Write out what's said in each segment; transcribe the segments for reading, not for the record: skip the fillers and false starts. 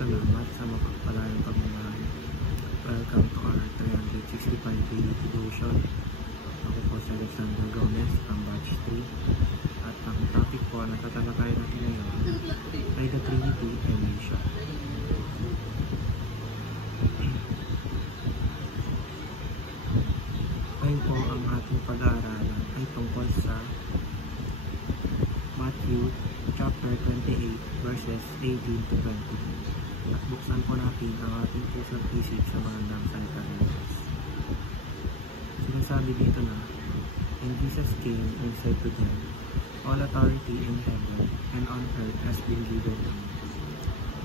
Salamat sa mapagpalayang pagmamahal. Welcome to our 365 daily devotion. Ako po si Alexander Gomez from batch 3. At ang topic po na tatalakayin natin ngayon ay the Trinity and Mission. Ngayon po ang ating pag-aaralan ay tungkol sa Matthew chapter 28 verses 18 to 22. At buksan po natin ang ating pusat isip sa magandang salita ng Diyos. Sinasabi dito na, And Jesus came and said to them, All authority in heaven and on earth has been given to me.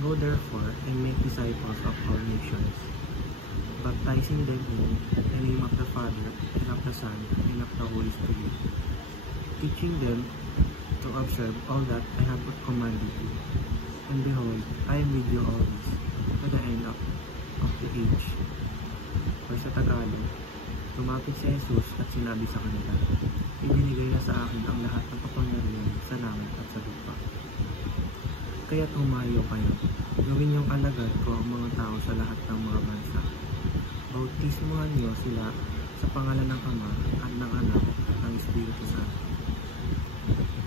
Go therefore and make disciples of all nations, baptizing them in the name of the Father, and of the Son, and of the Holy Spirit, teaching them to observe all that I have commanded you. And behold, I am with you always, to the end of the age. Or sa Tagalog, lumapit si Jesus at sinabi sa kanila, Ibinigay na sa akin ang lahat ng kapangyarihan sa langit at sa lupa. Kaya't humayo kayo, gawin niyong alagad ko ang mga tao sa lahat ng mga bansa. Bautismuhan niyo sila sa pangalan ng Ama at ng Anak at ng Espiritu Santo.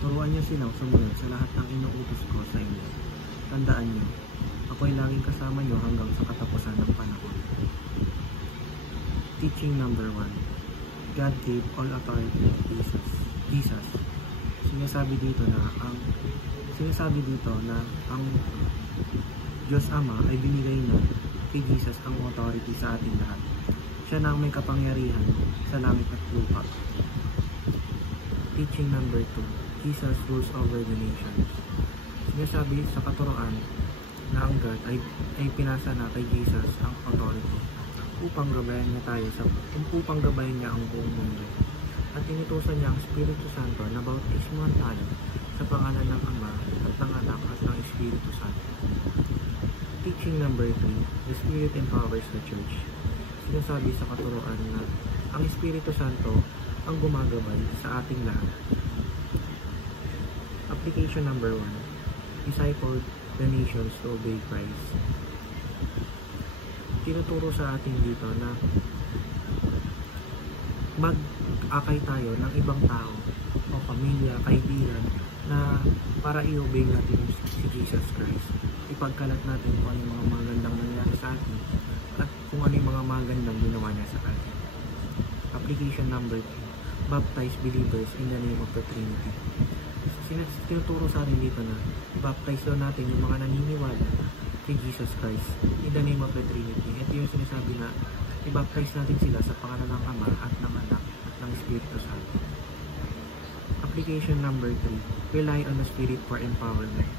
Turuan niyo silang sumunod sa lahat ng inuutos ko sa inyo. Tandaan niyo, ako'y laging kasama niyo hanggang sa katapusan ng panahon. Teaching number 1. God gave all authority to Jesus. Sinasabi dito na ang Diyos Ama ay binigay na kay Jesus ang authority sa ating lahat. Siya na ang may kapangyarihan sa langit at lupa. Teaching number 2. Jesus rules over the nations. Sinasabi sa katuroan na ang God ay pinasa na kay Jesus ang authority upang gabayan niya ang buong mundo. At inutusan niya ang Espiritu Santo na bautismuhan tayo sa pangalan ng Ama at ng Anak at ng Espiritu Santo. Teaching number 3. The Spirit empowers the Church. Sinasabi sa katuroan na ang Espiritu Santo ang gumagabay sa ating lahat. Application number 1. Disciple the nations to obey Christ. Tinuturo sa atin dito na mag-akay tayo ng ibang tao o pamilya, kaibigan na para i-obey natin si Jesus Christ. Ipagkalat natin kung ano yung mga magandang nangyari sa atin at kung ano yung mga magandang ginawa niya sa atin. Application number 2. Baptize believers in the name of the Trinity. Tinuturo sa atin dito na i-baptize daw natin yung mga naniniwala kay Jesus Christ in the name of the Trinity. Ito yung sinasabi na i-baptize natin sila sa pangalan ng Ama at ng Anak at ng Espiritu Santo. Application number 3. Rely on the Spirit for empowerment.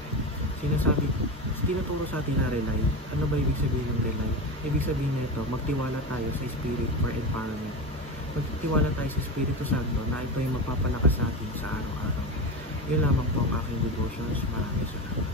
Tinuturo sa atin na rely. Ano ba ibig sabihin ng rely? Ibig sabihin na ito, magtiwala tayo sa Spirit for empowerment. Magtiwala tayo sa Espiritu Santo na ito yung magpapalakas sa atin sa araw-araw. Yun lamang po ang aking devotions. Maraming salamat.